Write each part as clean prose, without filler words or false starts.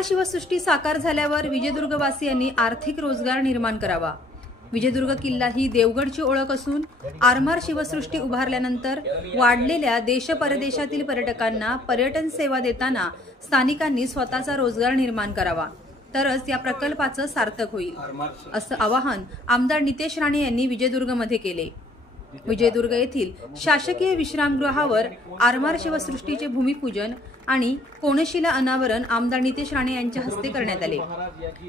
आरमार शिवसृष्टी साकार झाल्यावर विजयदुर्गवासियांनी आर्थिक रोजगार निर्माण करावा। विजयदुर्ग किल्ला ही देवगडची ओळख असून आरमार शिवसृष्टी उभारल्यानंतर वाढलेल्या देश परदेशातील पर्यटकांना पर्यटन सेवा देताना स्थानिकांनी स्वतःचा रोजगार निर्माण करावा, तरच या प्रकल्पाचं सार्थक होईल, असं आवाहन आमदार नितेश राणे यांनी विजयदुर्गमध्ये केले। विजयदुर्ग येथील शासकीय विश्रामगृहावर आरमार शिवसृष्टीचे भूमिपूजन आणि कोनशिला अनावरण आमदार नितेश राणे यांच्या हस्ते करण्यात आले।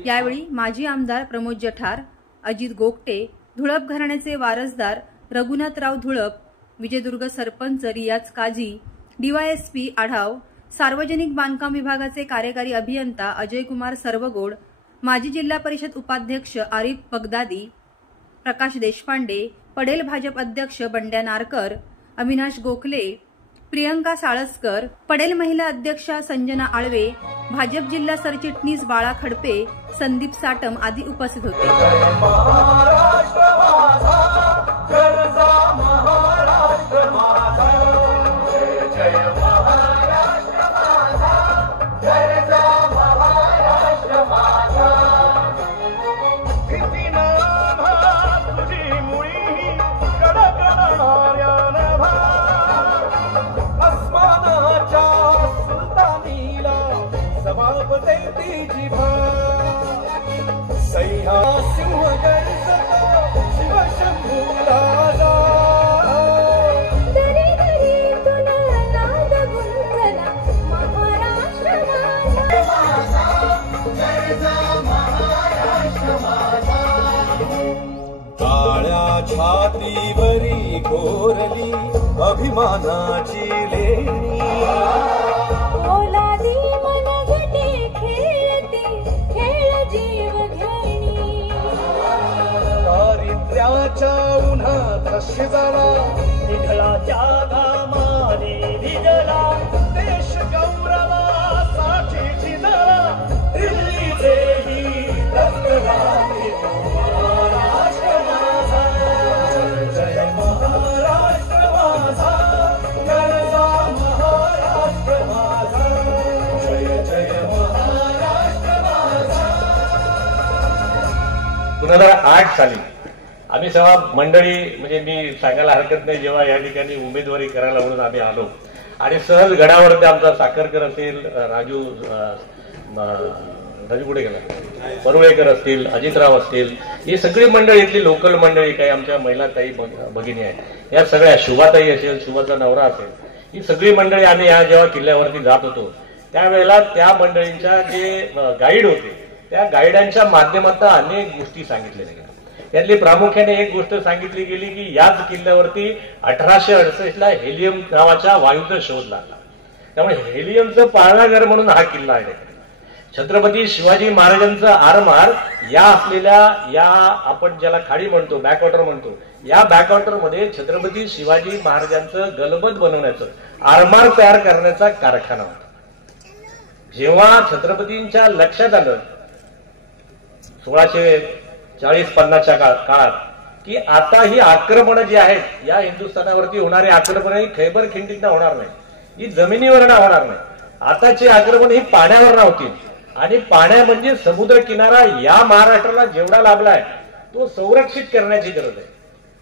यावेळी माजी आमदार प्रमोद जठार, अजित गोगटे, धुळप घराण्याचे वारसदार रघुनाथराव धुळप, विजयदुर्ग सरपंच रियाज काझी, डीवायएसपी आढाव, सार्वजनिक बांधकाम विभागाचे कार्यकारी अभियंता अजय कुमार सर्वगोड, माजी जिल्हा परिषद उपाध्यक्ष आरिफ बगदादी, प्रकाश देशपांडे, पडेल भाजप अध्यक्ष बंड्या नारकर, अविनाश गोखले, प्रियंका साळसकर, पडेल महिला अध्यक्षा संजना आळवे, भाजप जिल्हा सरचिटणीस बाळा खडपे, संदीप साटम आदी उपस्थित होते। छातीवरी कोरली अभिमानाची लेणी, ओलादी मन घटे खेळते खेळ जीव घेणी, दारिद्र्याच्या उन्हात शिजला निघळाच्या घामाने भिजला देश गौरवासाठी झिजला दिल्लीचेही रक्त लागले महाराष्ट्र माझा, जय महाराष्ट्र माझा, गरजा महाराष्ट्र माझा, जय जय महाराष्ट्र माझा। 2008 साली आम्ही सर्व मंडळी, म्हणजे मी सांगायला हरकत नाही, जेव्हा या ठिकाणी उमेदवारी करायला म्हणून आम्ही आलो आणि सहज गडावरती आमचा साखरकर असेल, राजू कुठे गेला, परुळेकर असतील, अजितराव असतील, ही सगळी मंडळी, इथली लोकल मंडळी, काही आमच्या महिला ताई भगिनी आहेत, या सगळ्या, शुभाताई असेल, शुभाचा नवरा असेल, ही सगळी मंडळी आम्ही या जेव्हा किल्ल्यावरती जात होतो त्यावेळेला त्या मंडळींच्या जे गाईड होते त्या गाईडांच्या माध्यमातून अनेक गोष्टी सांगितल्या गेल्या। त्यातली प्रामुख्याने एक गोष्ट सांगितली गेली की याच किल्ल्यावरती 1868ला हेलियम नावाच्या वायूचा शोध लागला, त्यामुळे हेलियमचं पाळणाघर म्हणून हा किल्ला आहे। छत्रपती शिवाजी महाराजांचं आरमार या असलेल्या, या आपण ज्याला खाडी म्हणतो, बॅकवॉटर म्हणतो, या बॅकवॉटर मध्ये छत्रपती शिवाजी महाराजांचं गलबत बनवण्याचं, आरमार तयार करण्याचा कारखाना होता। जेव्हा छत्रपतींच्या लक्षात आलं 1640-50च्या काळात की आता ही आक्रमणं जी आहेत, या हिंदुस्थानावरती होणारी आक्रमण ही खैबर खिंडीतनं होणार नाही, ही जमिनीवरनं होणार नाही, आताची आक्रमण ही पाण्यावर होतील, आणि पाण्या म्हणजे समुद्र किनारा या महाराष्ट्राला जेवढा लाभलाय तो संरक्षित करण्याची गरज आहे।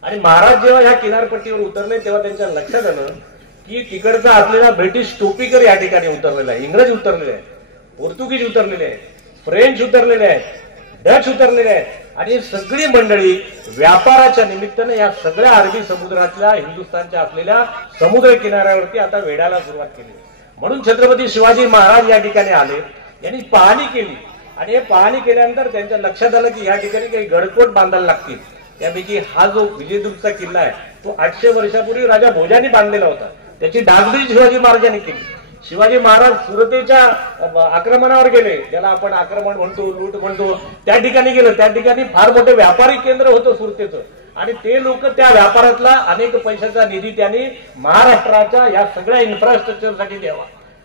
आणि महाराज जेव्हा ह्या किनारपट्टीवर उतरले तेव्हा त्यांच्या लक्षात आलं की तिकडचा असलेला ब्रिटिश टोपीकर या ठिकाणी उतरलेला आहे, इंग्रज उतरलेले आहेत, पोर्तुगीज उतरलेले आहेत, फ्रेंच उतरलेले आहेत, डच उतरलेले आहेत, आणि सगळी मंडळी व्यापाराच्या निमित्ताने या सगळ्या अरबी समुद्रातल्या हिंदुस्थानच्या असलेल्या समुद्र किनाऱ्यावरती आता वेढायला सुरुवात केली। म्हणून छत्रपती शिवाजी महाराज या ठिकाणी आले, यांनी पाहणी केली, आणि हे पाहणी केल्यानंतर त्यांच्या लक्षात आलं की या ठिकाणी काही गडकोट बांधायला लागतील। त्यापैकी हा जो विजयदुर्गचा किल्ला आहे तो 800 वर्षापूर्वी राजा भोजांनी बांधलेला होता, त्याची डागडुजी शिवाजी महाराजांनी केली। शिवाजी महाराज सुरतेच्या आक्रमणावर गेले, ज्याला आपण आक्रमण म्हणतो, लूट म्हणतो, त्या ठिकाणी गेलं, त्या ठिकाणी फार मोठं व्यापारी केंद्र होतं सुरतेचं, आणि ते लोक त्या व्यापारातला अनेक पैशाचा निधी त्यांनी महाराष्ट्राच्या या सगळ्या इन्फ्रास्ट्रक्चरसाठी द्यावा,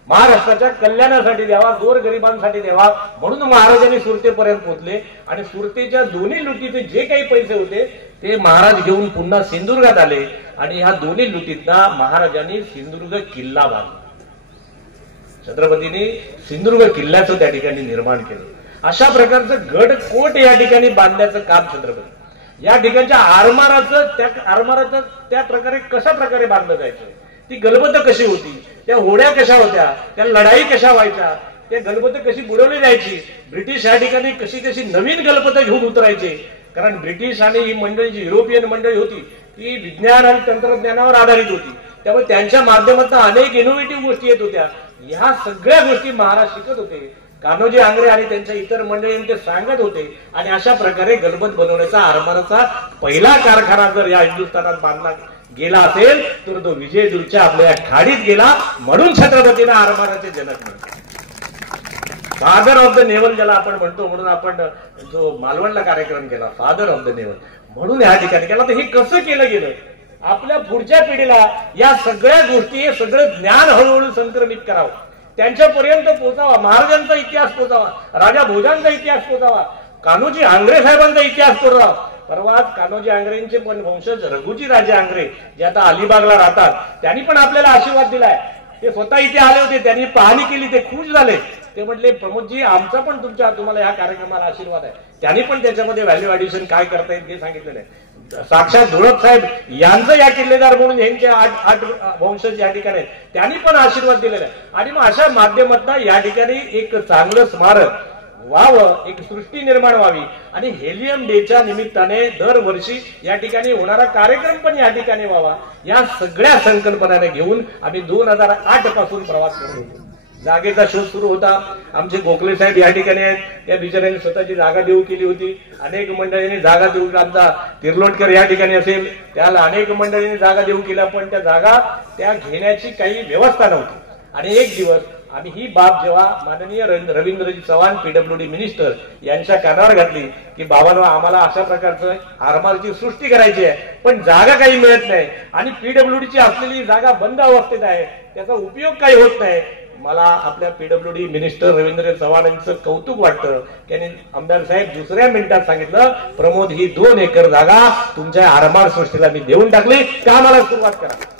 महाराष्ट्राच्या कल्याणासाठी द्यावा, गोरगरिबांसाठी द्यावा, म्हणून महाराजांनी सुरतेपर्यंत पोहोचले, आणि सुरतेच्या दोन्ही लुटीचे जे काही पैसे होते ते महाराज घेऊन पुन्हा सिंधुदुर्गात आले, आणि ह्या दोन्ही लुटीतना महाराजांनी सिंधुदुर्ग किल्ला बांधला। छत्रपतींनी सिंधुदुर्ग किल्ल्याचं त्या ठिकाणी निर्माण केलं. अशा प्रकारचं गड कोट या ठिकाणी बांधण्याचं काम छत्रपती, या ठिकाणच्या आरमाराचं त्या प्रकारे कशा प्रकारे बांधलं जायचं, ती गलबत कशी होती, त्या होड्या कशा होत्या, त्या लढाई कशा व्हायच्या, ते गलबत कशी बुडवली जायची, ब्रिटिश या ठिकाणी कशी कशी नवीन गलबत घेऊन उतरायचे. कारण ब्रिटिश आणि ही मंडळी जी युरोपियन मंडळी होती ती विज्ञान आणि तंत्रज्ञानावर आधारित होती, त्यामुळे त्यांच्या माध्यमातून अनेक इनोव्हेटिव्ह गोष्टी येत होत्या. ह्या सगळ्या गोष्टी महाराज शिकत होते. कान्होजी आंग्रे आणि त्यांच्या इतर मंडळींनी ते सांगत होते. आणि अशा प्रकारे गलबत बनवण्याचा आरमाराचा पहिला कारखाना जर या हिंदुस्थानात बांधला गेला असेल तर तो विजयदुर्गच्या आपल्या खाडीत गेला. म्हणून छत्रपतींना आरमाराचे जनक म्हणतात. फादर ऑफ द नेव्हल ज्याला आपण म्हणतो, म्हणून आपण जो मालवणला कार्यक्रम केला फादर ऑफ द नेव्हल म्हणून या ठिकाणी केला. तर हे कसं केलं गेलं, आपल्या पुढच्या पिढीला या सगळ्या गोष्टी, हे सगळं ज्ञान हळूहळू संक्रमित करावं, त्यांच्यापर्यंत पोहोचावा, महाराजांचा इतिहास पोहोचावा, राजा भोजांचा इतिहास पोहोचावा, कान्होजी आंग्रे साहेबांचा इतिहास पोहोचावा. परवाच कान्होजी आंग्रेंचे पण वंशज रघुजी राजे आंग्रे जे आता अलिबागला राहतात, त्यांनी पण आपल्याला आशीर्वाद दिलाय. ते स्वतः इथे आले होते, त्यांनी पाहणी केली, ते खुश झाले. ते म्हटले प्रमोदजी आमचा पण तुम्हाला या कार्यक्रमाला आशीर्वाद आहे. त्यांनी पण त्याच्यामध्ये व्हॅल्यू ऍडिशन काय करता येईल ते सांगितलेलं आहे. साक्षात धुळप साहेब यांचं या किल्लेदार म्हणून यांचे 8 वंशज या ठिकाणी आहेत, त्यांनी पण आशीर्वाद दिलेला आहे. आणि मग अशा माध्यमातून या ठिकाणी एक चांगलं स्मारक व्हावं, एक सृष्टी निर्माण व्हावी. आणि हेलियम डेच्या निमित्ताने दरवर्षी या ठिकाणी होणारा कार्यक्रम पण या ठिकाणी व्हावा, या सगळ्या संकल्पनाने घेऊन आम्ही 2008 पासून प्रवास करत होतो. जागेचा शोध सुरू होता. आमचे गोखले साहेब या ठिकाणी आहेत, त्या बिचाऱ्यांनी स्वतःची जागा देऊ केली होती. अनेक मंडळींनी जागा देऊ, आमचा तिर्लोटकर या ठिकाणी असेल, त्याला अनेक मंडळींनी जागा देऊ केल्या, पण त्या जागा त्या घेण्याची काही व्यवस्था नव्हती. आणि एक दिवस आम्ही ही बाब जेव्हा माननीय रवींद्रजी चव्हाण पीडब्ल्यूडी मिनिस्टर यांच्या कानावर घातली की बाबांनो आम्हाला अशा प्रकारचं आरमाराची सृष्टी करायची आहे, पण जागा काही मिळत नाही आणि पीडब्ल्यूडीची असलेली जागा बंद अवस्थेत आहे, त्याचा उपयोग काही होत नाही. मला आपल्या पीडब्ल्यूडी मिनिस्टर रवींद्र चव्हाण यांचं कौतुक वाटतं. त्यांनी आमदार साहेब दुसऱ्या मिनिटात सांगितलं, प्रमोद ही 2 एकर जागा तुमच्या आरमार सृष्टीला मी देऊन टाकली, कामाला सुरुवात करा.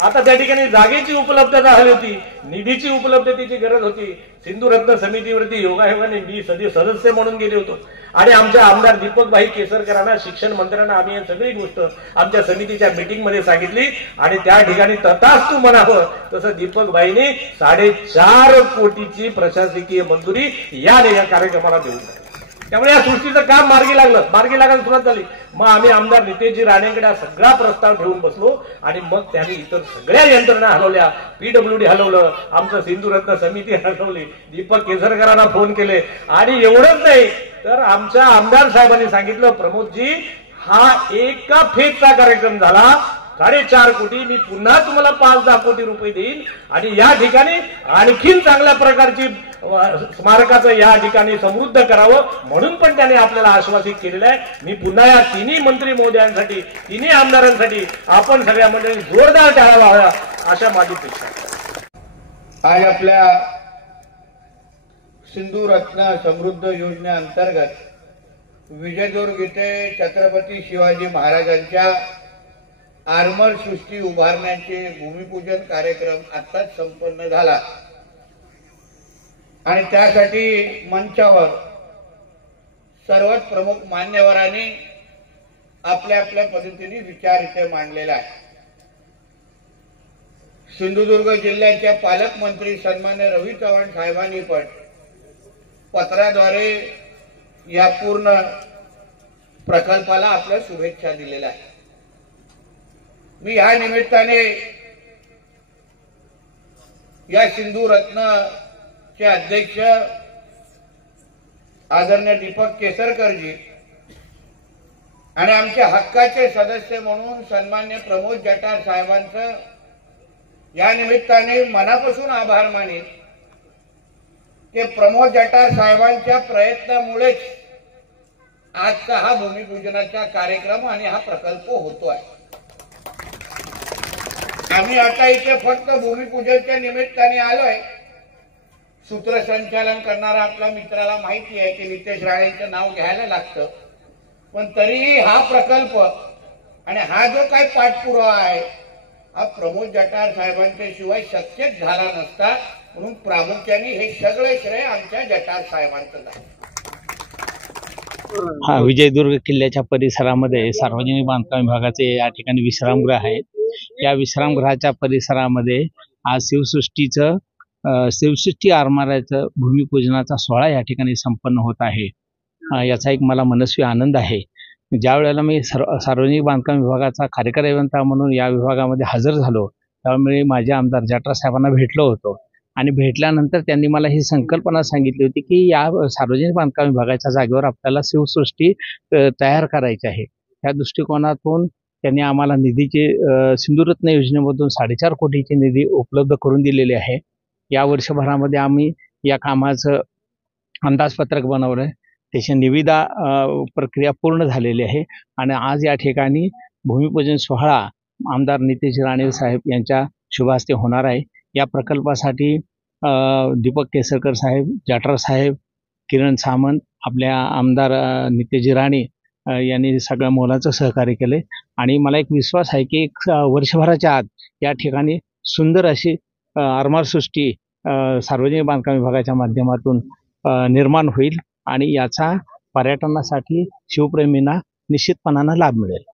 आता त्या ठिकाणी जागेची उपलब्धता झाली होती, निधीची उपलब्धतेची गरज होती. सिंधुरत्न समितीवरती योगायोगाने मी सदस्य म्हणून गेले होतो. आणि आमच्या आमदार दीपकभाई केसरकरांना, शिक्षण मंत्र्यांना आम्ही ही सगळी गोष्ट आमच्या समितीच्या मीटिंग मध्ये सांगितली. आणि त्या ठिकाणी तथास्तु म्हणावं तसं दीपकभाईने 4.5 कोटीची प्रशासकीय मंजुरी या कार्यक्रमाला देऊन टाकली. त्यामुळे या सृष्टीचं काम मार्गी लागायला सुरुवात झाली. मग आम्ही आमदार नितेशजी राणेंकडे हा सगळा प्रस्ताव ठेवून बसलो आणि मग त्यांनी इतर सगळ्या यंत्रणा हलवल्या, पीडब्ल्यूडी हलवलं, आमचं सिंधुरत्न समिती हलवली, दीपक केसरकरांना फोन केले. आणि एवढंच नाही तर आमच्या आमदार साहेबांनी सांगितलं, प्रमोदजी हा एका फेजचा कार्यक्रम झाला, 4.5 कोटी, मी पुन्हा तुम्हाला 5-10 कोटी रुपये देईन आणि या ठिकाणी आणखीन चांगल्या प्रकारची स्मारकाचं या ठिकाणी समृद्ध करावं म्हणून पण त्याने आपल्याला आश्वासित केलेलं आहे. मी पुन्हा या तिन्ही मंत्री महोदयांसाठी, तिन्ही आमदारांसाठी आपण सगळ्या मंडळी जोरदार टाळ्या वाजवा अशा माझी इच्छा आहे. आज आपल्या सिंधुरत्न समृद्ध योजनेअंतर्गत विजयदुर्ग येथे छत्रपती शिवाजी महाराजांच्या आरमार सृष्टी उभारण्याचे भूमिपूजन कार्यक्रम आत्ताच संपन्न झाला. आणि त्यासाठी मंचावर सर्वच प्रमुख मान्यवरांनी आपल्या आपल्या पद्धतीने विचार इथे मांडलेला आहे. सिंधुदुर्ग जिल्ह्याच्या पालकमंत्री सन्मान्य रवी चव्हाण साहेबांनी पण पत्राद्वारे या पूर्ण प्रकल्पाला आपल्या शुभेच्छा दिलेल्या आहेत. मी या निमित्ताने या सिंधुरत्नचे अध्यक्ष आदरणीय दीपक केसरकरजी आणि आमच्या हक्काचे सदस्य म्हणून सन्मान्य प्रमोद जटार साहेबांचं या निमित्ताने मनापासून आभार मानेन की प्रमोद जटार साहेबांच्या प्रयत्नामुळेच आजचा हा भूमिपूजनाचा कार्यक्रम आणि हा प्रकल्प होतोय. आम्ही आता इथे फक्त भूमिपूजनाच्या निमित्ताने आलोय. सूत्रसंचालन करणारा आपल्या मित्राला माहिती आहे की नितेश राणेंचं नाव घ्यायला लागतं, पण तरीही हा प्रकल्प आणि हा जो काही पाठपुरावा आहे हा प्रमोद जटार साहेबांच्या शिवाय शक्यच झाला नसता. म्हणून प्रामुख्याने हे सगळे श्रेय आमच्या जटार साहेबांचं आहे. हा, विजयदुर्ग किल्ल्याच्या परिसरामध्ये सार्वजनिक बांधकाम विभागाचे या ठिकाणी विश्रामगृह आहे. या विश्रामगृहाच्या परिसरामध्ये आज शिवसृष्टी आरमाराचं भूमिपूजनाचा सोहळा या ठिकाणी संपन्न होत आहे. याचा एक मला मनस्वी आनंद आहे. ज्या वेळेला मी सार्वजनिक बांधकाम विभागाचा कार्यकारी अभियंता म्हणून या विभागामध्ये हजर झालो, त्यामुळे माझे आमदार जटार साहेबांना भेटलो होतो आणि भेटल्यानंतर त्यांनी मला ही संकल्पना सांगितली होती की या सार्वजनिक बांधकाम विभागाच्या जागेवर आपल्याला शिवसृष्टी तयार करायची आहे. त्या दृष्टिकोनातून त्यांनी आम्हाला निधीची सिंधुरत्न योजनेमधून 4.5 कोटीची निधी उपलब्ध करून दिलेली आहे. या वर्षभरामध्ये आम्ही या कामाचं अंदाजपत्रक बनवलं आहे. त्याची निविदा प्रक्रिया पूर्ण झालेली आहे आणि आज या ठिकाणी भूमिपूजन सोहळा आमदार नितेश राणे साहेब यांच्या शुभहस्ते होणार आहे. या प्रकल्पासाठी दीपक केसरकर साहेब, जटार साहेब, किरण सामंत, आपल्या आमदार नितेश राणे यांनी सगळ्या मोलाचं सहकार्य केले आणि मला एक विश्वास आहे की वर्षभराच्या आत या ठिकाणी सुंदर अशी आरमारसृष्टी सार्वजनिक बांधकाम विभागाच्या माध्यमातून निर्माण होईल आणि याचा पर्यटनासाठी शिवप्रेमींना निश्चितपणानं लाभ मिळेल.